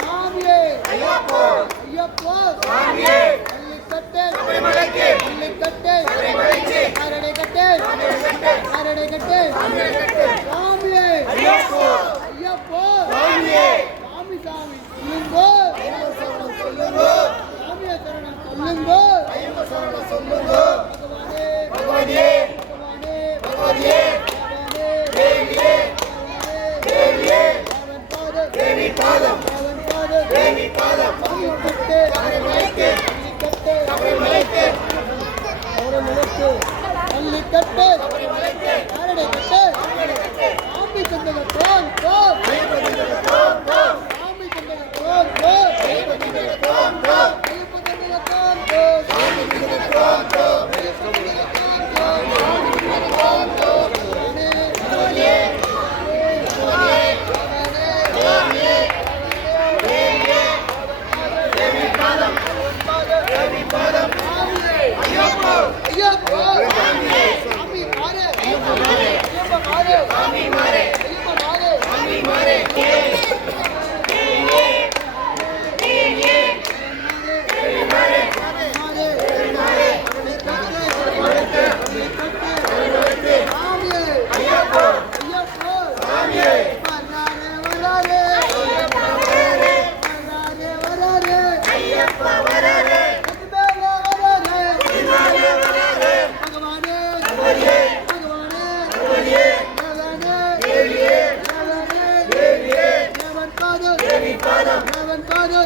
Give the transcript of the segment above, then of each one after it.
சாமியே ஐயப்போ ஐயப்போ சாமியே பள்ளிக்கட்டே சபரிமலைக்கு பள்ளிக்கட்டே சபரிமலைக்கு அரடைக்கட்டே அரடைக்கட்டே சாமியே ஐயப்போ ஐயப்போ சாமியே சாமி சாமி சொல்லுங்கோ சொல்லுங்கோ சாமியே சரணம் சொல்லுங்கோ ஐயப்ப சரணம் சொல்லுங்கோ பகவானே பகவானே பகவானே தேவியே தேவியே தேவி பாதம் தேவி பாதம் பள்ளிக்கட்டே சபரிமலைக்கு பள்ளிக்கட்டே சபரிமலைக்கு பள்ளிக்கட்டே சபரிமலைக்கு அரடைக்கட்டே சாமி சந்தனத்தோன் தோ சாமி சந்தனத்தோன் தோ சாமி சந்தனத்தோன் தோ சாமி சந்தனத்தோன் தோ சாமி சந்தனத்தோன் தோ ஐயப்போ சாமி மாரே ஐயப்ப மாரே ஐயப்ப மாரே சாமி மாரே ஐயப்ப மாரே சாமி மாரே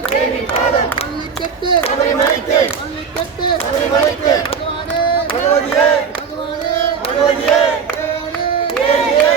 பள்ளிக்கட்டே சபரிமலைக்கு பள்ளிக்கட்டே சபரிமலைக்கு பகவானே பகவதியே பகவானே பகவதியே தேவியே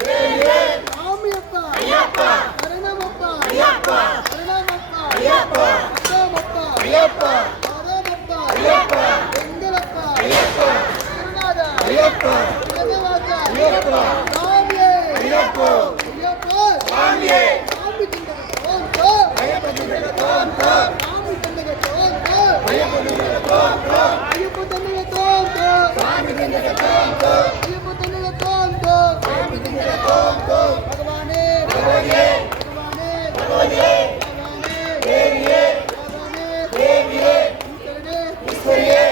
தேவியே சாமியப்பா ஐயப்பா சரணமப்பா ஐயப்பா சரணமப்பா ஐயப்பா சரணமப்பா ஐயப்பா சரணமப்பா ஐயப்பா எங்களப்பா ஐயப்பா குருநாதா ஐயப்பா ஜெகவாசா ஐயப்பா சாமியே ஐயப்பா ஐயப்பா சாமியே சாமி திண்டகத்தோன் தோ ஐயப்ப திண்டகத்தோன் தோ சாமி திண்டகத்தோன் தோ ஐயப்ப திண்டகத்தோன் தோ ஐயப்ப திண்டகத்தோன் தோ சாமி திண்டகத்தோன் தோ ஐயப்ப திண்டகத்தோன் தோ சாமி திண்டகத்தோன் தோ பகவானே பகவதியே பகவானே பகவதியே பகவானே தேவியே பகவானே தேவியே ஈஸ்வரியே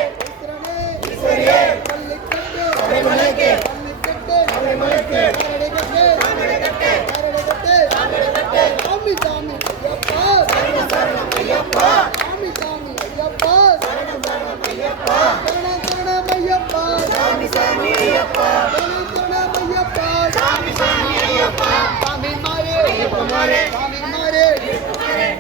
ஈஸ்வரியே பள்ளிக்கட்டே சபரிமலைக்கு பள்ளிக்கட்டே சபரிமலைக்கு அரடைக்கட்டே அரடைக்கட்டே அரடைக்கட்டே அரடைக்கட்டே சாமி சாமி ஐயப்பா சரணம் சரணம் ஐயப்பா சாமி சாமி ஐயப்பா சரணம் சரணம் ஐயப்பா சரணம் சரணம் ஐயப்பா சாமி சாமி ஐயப்பா சரணம் சரணம் ஐயப்பா சாமி சாமி ஐயப்பா சாமி மாரே ஐயப்ப மாரே சாமி மாரே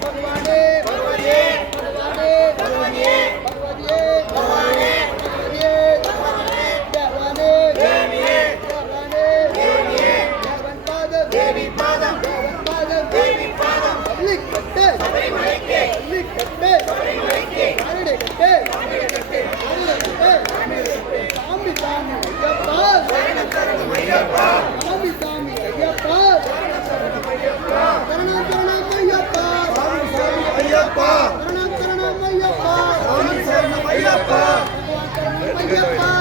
பகவானே பகவதியே பகவானே பகவதியே பகவதியே பகவானே பகவதியே பகவானே தேவனே தேவியே தேவனே தேவியே தேவன் பாதம் தேவி பாதம் தேவன் பாதம் தேவி பாதம் பள்ளிக்கட்டே சபரிமலைக்கு பள்ளிக்கட்டே சபரிமலைக்கு அரடைக்கட்டே அரடைக்கட்டே அரடைக்கட்டே சாமி சாமி ஐயப்பா சரணம் சரணம் ஐயப்பா சாமி சாமி ஐயப்பா சரணம் சரணம் ஐயப்பா சரணம் சரணம் ஐயப்பா சாமி சாமி ஐயப்பா சரணம் சரணம் ஐயப்பா சாமி சரணம் ஐயப்பா சரணம் ஐயப்பா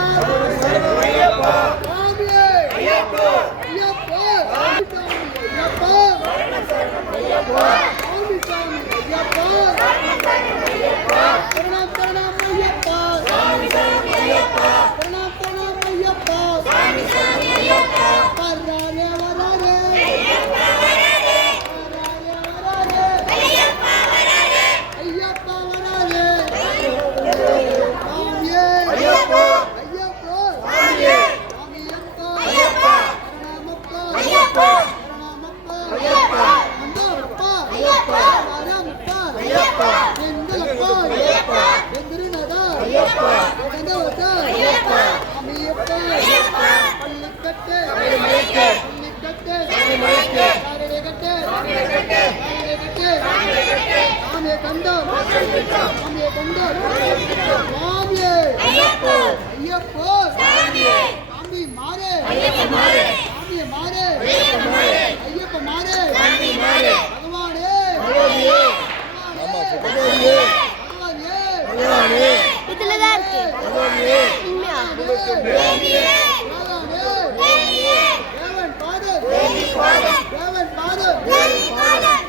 சரணம் ஐயப்பா சாமியே ஐயப்பா ஐயப்பா சாமி சாமி ஐயப்பா சரணம் சரணம் ஐயப்பா சாமி சாமி ஐயப்பா சரணம் சரணம் ஐயப்பா சரணம் சரணம் ஐயப்பா சாமி சாமி ஐயப்பா சரணம் சரணம் ஐயப்பா சாமி சாமி ஐயப்பா வராரே வராரே ஐயப்பா வராரே வராரே வராரே ஐயப்பா வராரே ஐயப்பா வராரே சாமியே ஐயப்பா ஐயப்பா சாமியே சாமியப்பா ஐயப்பா சரணமப்பா ஐயப்பா சரணமப்பா ஐயப்பா அந்தப்பா ஐயப்பா வரமப்பா ஐயப்பா எங்களப்பா ஐயப்பா எந்திரனதா ஐயப்பா எங்கவதா ஐயப்பா சாமியப்பா ஐயப்பா பள்ளிக்கட்டே சபரிமலைக்கு பள்ளிக்கட்டே சபரிமலைக்கு அரடைக்கட்டே அரடைக்கட்டே அரடைக்கட்டே அரடைக்கட்டே சாமியே கண்டம் சாமியே கண்டம் சாமியே ஐயப்பா ஐயப்பா சாமியே சாமி மாரே ஐயப்ப மாரே சாமியே மாரே ஐயப்ப மாரே ஐயப்ப மாரே சாமி மாரே பகவானே பகவதியே ஆமா பகவதியே பகவானே பகவானே இதுல தான் இருக்கு பகவதியே உண்மையா தேவியே பகவானே தேவியே தேவன் பாதம் தேவி பாதம் தேவன் பாதம் தேவி பாதம்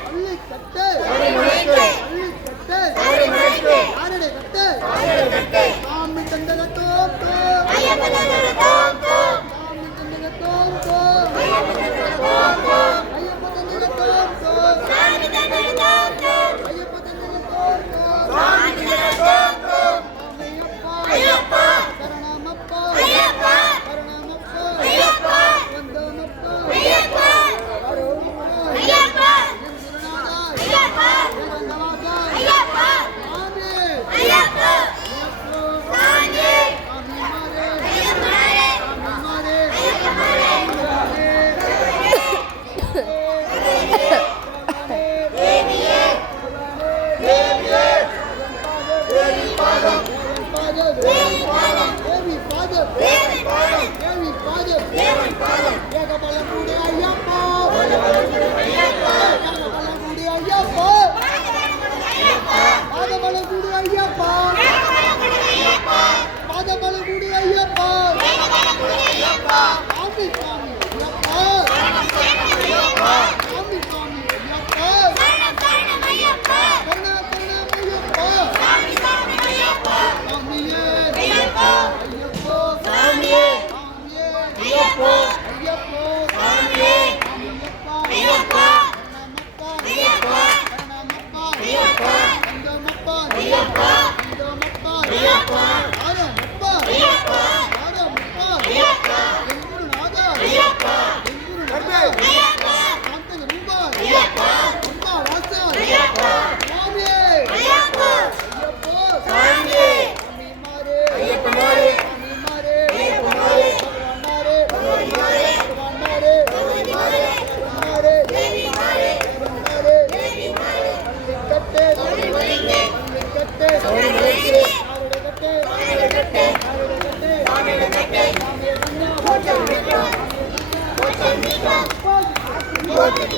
भगवान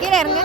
கீழே இருங்க.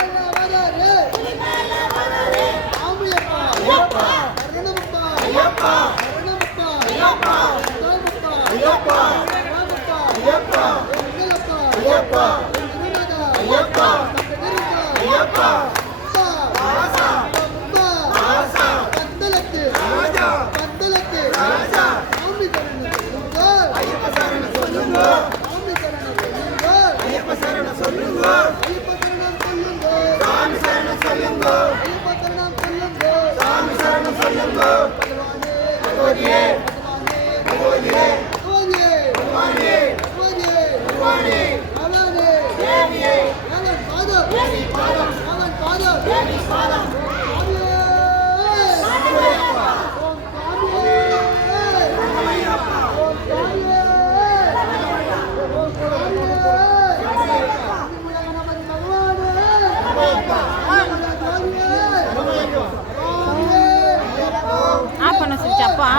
ஆஃப் பண்ண சொல்லிச்சு அப்பா.